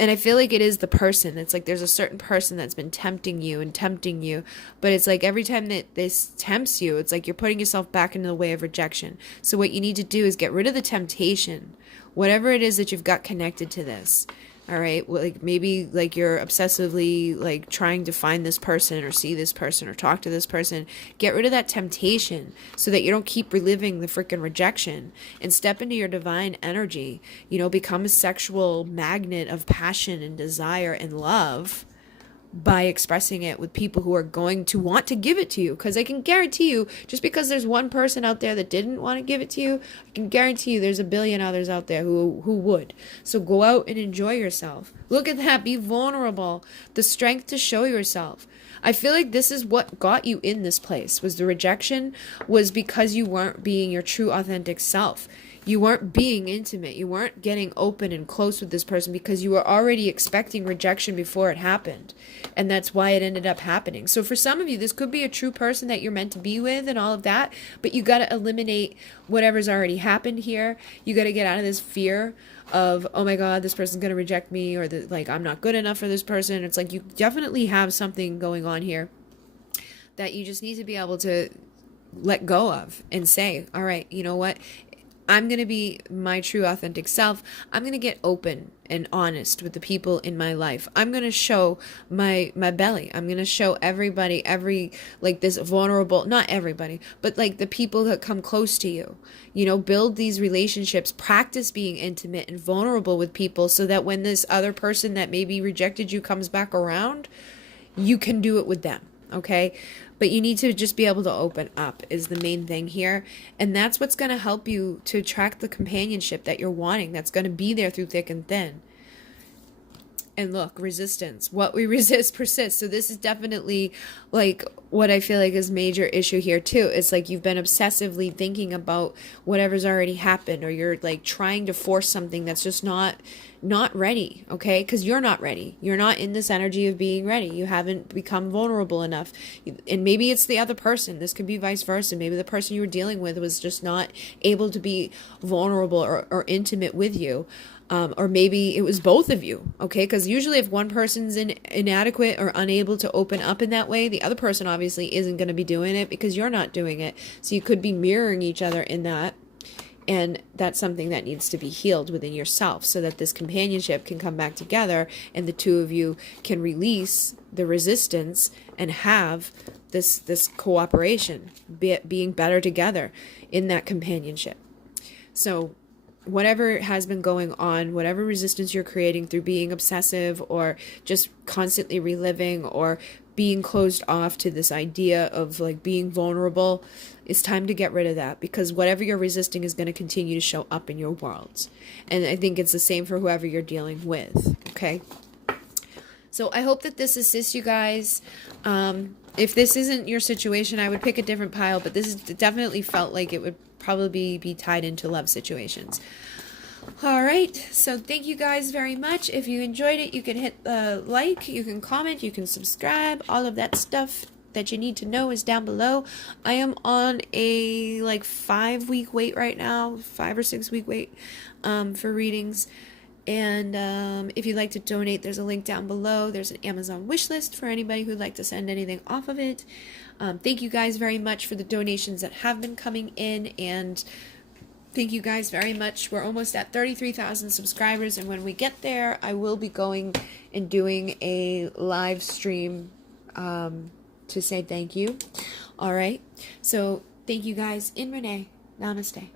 And I feel like it is the person. It's like there's a certain person that's been tempting you. But it's like every time that this tempts you, it's like you're putting yourself back into the way of rejection. So what you need to do is get rid of the temptation, whatever it is that you've got connected to this. All right. Well, like maybe like you're obsessively like trying to find this person or see this person or talk to this person. Get rid of that temptation so that you don't keep reliving the freaking rejection, and step into your divine energy. Become a sexual magnet of passion and desire and love by expressing it with people who are going to want to give it to you. Because I can guarantee you, just because there's one person out there that didn't want to give it to you, I can guarantee you there's a billion others out there who would. So go out and enjoy yourself. Look at that. Be vulnerable. The strength to show yourself. I feel like this is what got you in this place, was the rejection, was because you weren't being your true authentic self. You weren't being intimate. You weren't getting open and close with this person because you were already expecting rejection before it happened. And that's why it ended up happening. So for some of you, this could be a true person that you're meant to be with and all of that, but you got to eliminate whatever's already happened here. You got to get out of this fear of, oh my God, this person's going to reject me, or like I'm not good enough for this person. It's like you definitely have something going on here that you just need to be able to let go of and say, all right, you know what? I'm going to be my true authentic self. I'm going to get open and honest with the people in my life. I'm going to show my belly. I'm going to show everybody, like this vulnerable, not everybody, but like the people that come close to you. Build these relationships, practice being intimate and vulnerable with people so that when this other person that maybe rejected you comes back around, you can do it with them. okay? But you need to just be able to open up is the main thing here. And that's what's going to help you to attract the companionship that you're wanting. That's going to be there through thick and thin. And look, resistance. What we resist persists. So this is definitely like what I feel like is major issue here too. It's like you've been obsessively thinking about whatever's already happened, or you're like trying to force something that's just not ready, okay? Because you're not ready. You're not in this energy of being ready. You haven't become vulnerable enough. And maybe it's the other person. This could be vice versa. Maybe the person you were dealing with was just not able to be vulnerable or intimate with you. Or maybe it was both of you, okay? Because usually if one person's inadequate or unable to open up in that way, the other person obviously isn't going to be doing it because you're not doing it. So you could be mirroring each other in that. And that's something that needs to be healed within yourself so that this companionship can come back together and the two of you can release the resistance and have this cooperation, being better together in that companionship. So whatever has been going on, whatever resistance you're creating through being obsessive or just constantly reliving or being closed off to this idea of like being vulnerable, it's time to get rid of that, because whatever you're resisting is going to continue to show up in your worlds. And I think it's the same for whoever you're dealing with, okay? So I hope that this assists you guys. If this isn't your situation, I would pick a different pile, but this is definitely felt like it would probably be tied into love situations. All right, so thank you guys very much. If you enjoyed it, you can hit the like, you can comment, you can subscribe. All of that stuff that you need to know is down below. I am on a 5-week wait right now, 5 or 6 week wait for readings. And if you'd like to donate, there's a link down below. There's an Amazon wish list for anybody who'd like to send anything off of it. Thank you guys very much for the donations that have been coming in, and thank you guys very much. We're almost at 33,000 subscribers, and when we get there, I will be going and doing a live stream to say thank you. All right, so thank you guys. In Renee. Namaste.